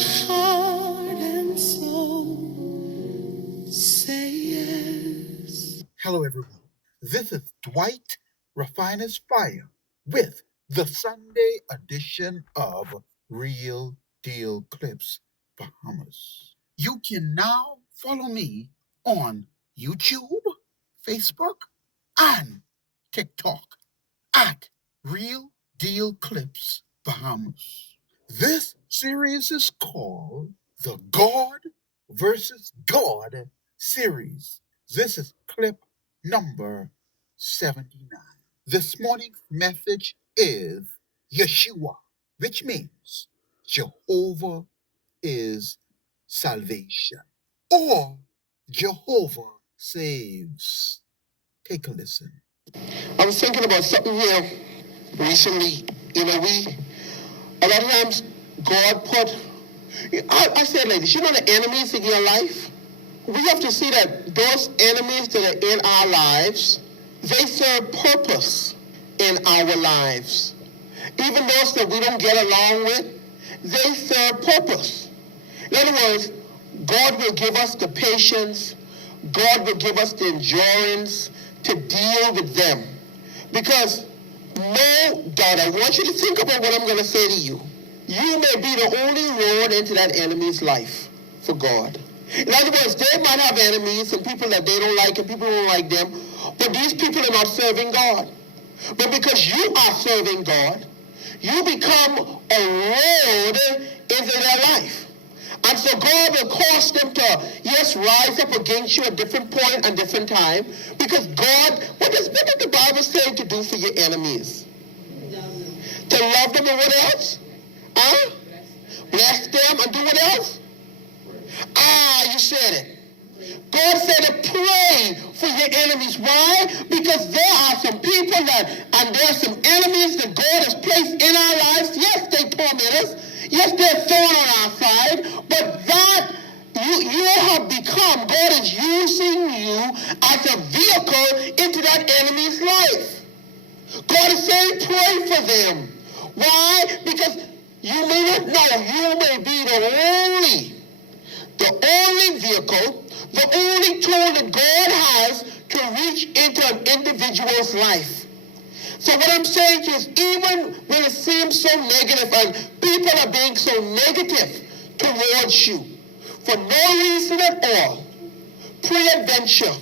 heart and soul say yes. Hello, everyone. This is Dwight Refiner's Fire with the Sunday edition of Real Deal Clips Bahamas. You can now follow me on YouTube, Facebook, and TikTok at Real Deal Clips Bahamas. This series is called the God versus God series. This is clip number 79. This morning's message is YESHUA, which means Jehovah is salvation, or Jehovah saves. Take a listen. I was thinking about something here recently. A lot of times God put, I said like this, the enemies in your life? We have to see that those enemies that are in our lives, they serve purpose in our lives. Even those that we don't get along with, they serve purpose. In other words, God will give us the patience, God will give us the endurance to deal with them. Because no doubt, I want you to think about what I'm going to say to you. You may be the only road into that enemy's life for God. In other words, they might have enemies and people that they don't like and people don't like them, but these people are not serving God. But because you are serving God, you become a road into their life. And so God will cause them to, yes, rise up against you at different point and different time. Because God, what did the Bible say to do for your enemies? To love them and what else? Bless them and do what else? You said it. God said to pray for your enemies. Why? Because there are some people and there are some enemies that God has placed in our lives. Yes, they torment us. Yes, they're thorn on our side. But that you have become, God is using you as a vehicle into that enemy's life. God is saying pray for them. Why? Because you may not know, you may be the only vehicle, the only tool that God has to reach into an individual's life. So what I'm saying is, even when it seems so negative and people are being so negative towards you, for no reason at all, pre-adventure,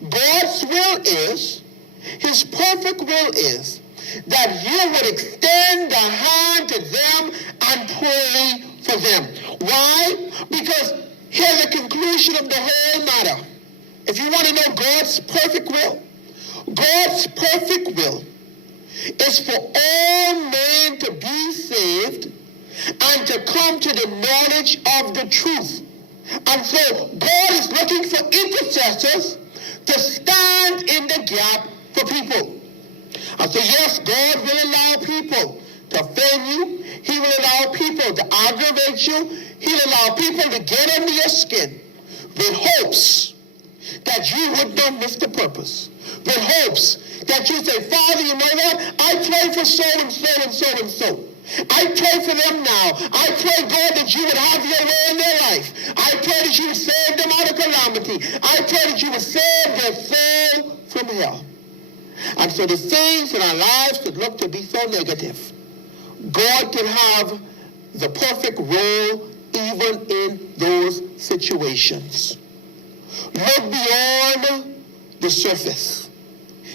God's will is, His perfect will is, that you would extend the hand to them and pray for them. Why? Because here's the conclusion of the whole matter. If you want to know God's perfect will is for all men to be saved and to come to the knowledge of the truth. And so God is looking for intercessors to stand in the gap for people. And so yes, God will allow people to offend you. He will allow people to aggravate you. He'll allow people to get under your skin with hopes that you would not miss the purpose. With hopes that you say, Father, you know what? I pray for so and so and so and so. I pray for them now. I pray, God, that you would have your way in their life. I pray that you would save them out of calamity. I pray that you would save their soul from hell. And so the things in our lives that look to be so negative, God can have the perfect role even in those situations. Look beyond the surface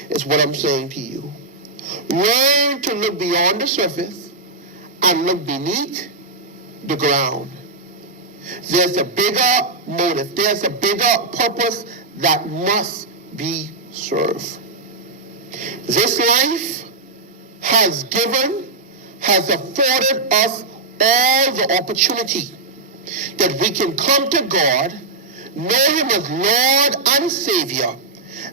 is what I'm saying to you. Learn to look beyond the surface and look beneath the ground. There's a bigger motive. There's a bigger purpose that must be served. This life has afforded us all the opportunity that we can come to God, know Him as Lord and Savior,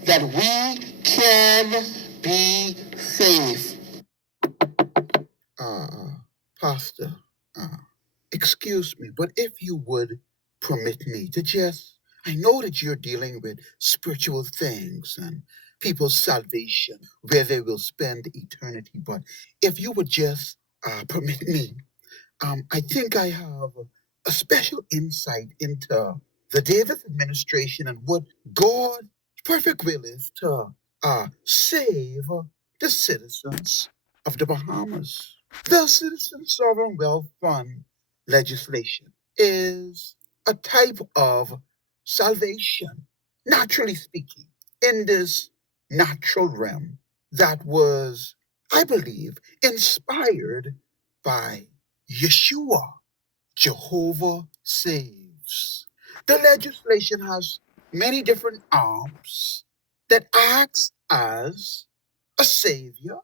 that we can be saved. Pastor, excuse me, but if you would permit me to I know that you're dealing with spiritual things and people's salvation, where they will spend eternity, but if you would just permit me, I think I have a special insight into the Davis administration and what God's perfect will is to save the citizens of the Bahamas. The Citizen Sovereign Wealth Fund legislation is a type of salvation, naturally speaking, in this natural realm that was, I believe, inspired by YESHUA. Jehovah saves. The legislation has many different arms that acts as a savior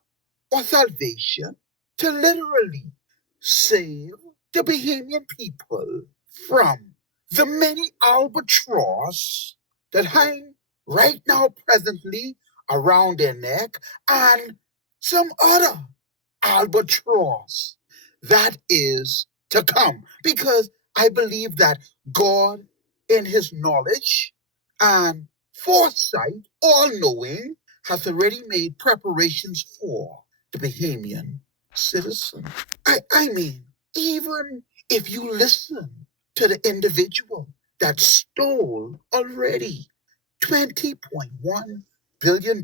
or salvation to literally save the Bahamian people from the many albatross that hang right now presently around their neck and some other albatross that is to come. Because I believe that God, in his knowledge and foresight, all knowing, has already made preparations for the Bahamian citizen. I mean, even if you listen to the individual that stole already $20.1 billion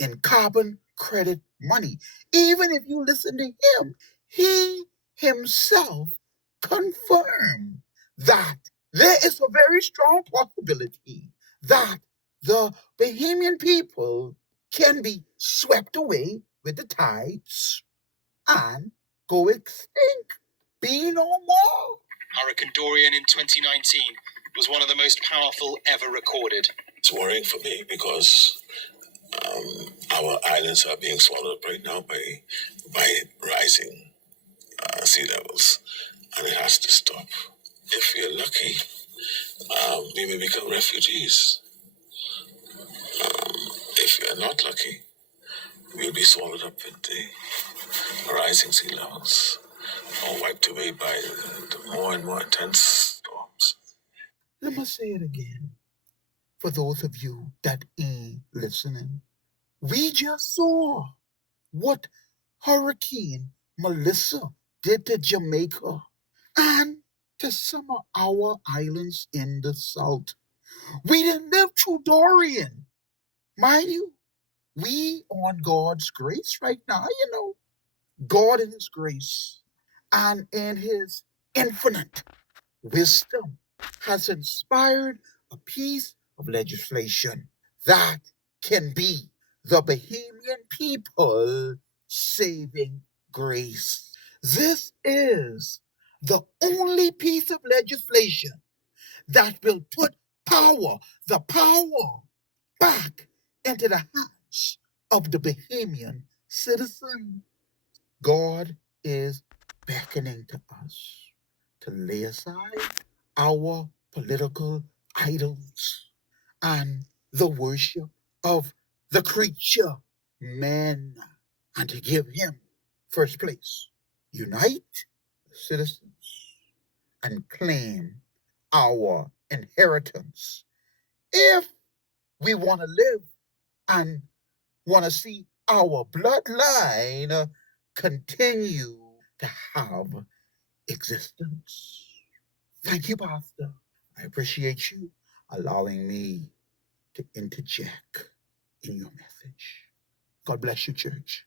in carbon credit money, even if you listen to him, he himself confirmed that there is a very strong possibility that the Bahamian people can be swept away with the tides and go extinct, be no more. Hurricane Dorian in 2019 was one of the most powerful ever recorded. It's worrying for me because our islands are being swallowed up right now by rising sea levels, and it has to stop. If we're lucky, we may become refugees. If we are not lucky, we'll be swallowed up with the rising sea levels, or wiped away by the more and more intense storms. Let me say it again for those of you that ain't listening. We just saw what Hurricane Melissa did to Jamaica and to some of our islands in the south. We didn't live through Dorian. Mind you, we on God's grace right now, God in his grace and in his infinite wisdom has inspired a piece of legislation that can be the Bahamian people saving grace. This is the only piece of legislation that will put the power, back into the hands of the Bahamian citizen. God is beckoning to us to lay aside our political idols and the worship of the creature, man, and to give him first place. Unite, citizens, and claim our inheritance if we want to live and want to see our bloodline continue to have existence. Thank you, Pastor. I appreciate you allowing me to interject in your message. God bless you, church.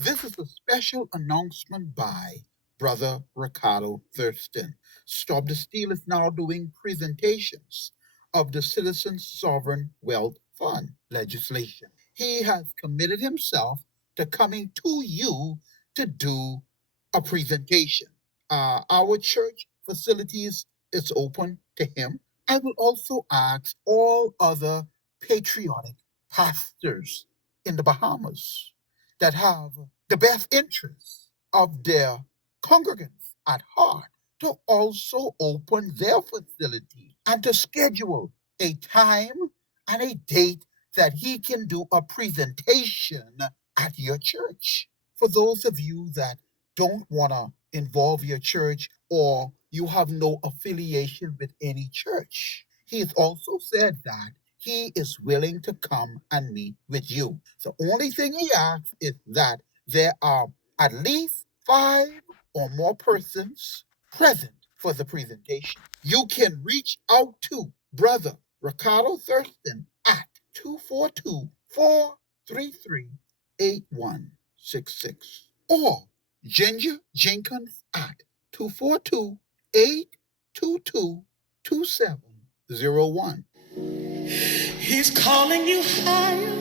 This is a special announcement by Brother Ricardo Thurston. Stop the Steal is now doing presentations of the Citizen Sovereign Wealth Fund legislation. He has committed himself to coming to you to do a presentation. Our church facilities is open to him. I will also ask all other patriotic pastors in the Bahamas that have the best interests of their congregants at heart to also open their facility and to schedule a time and a date that he can do a presentation at your church. For those of you that don't want to involve your church or you have no affiliation with any church, he has also said that he is willing to come and meet with you. The only thing he asks is that there are at least 5 or more persons present for the presentation. You can reach out to Brother Ricardo Thurston at 242-433-8166 or Ginger Jenkins at 242-822-2701. He's calling you higher.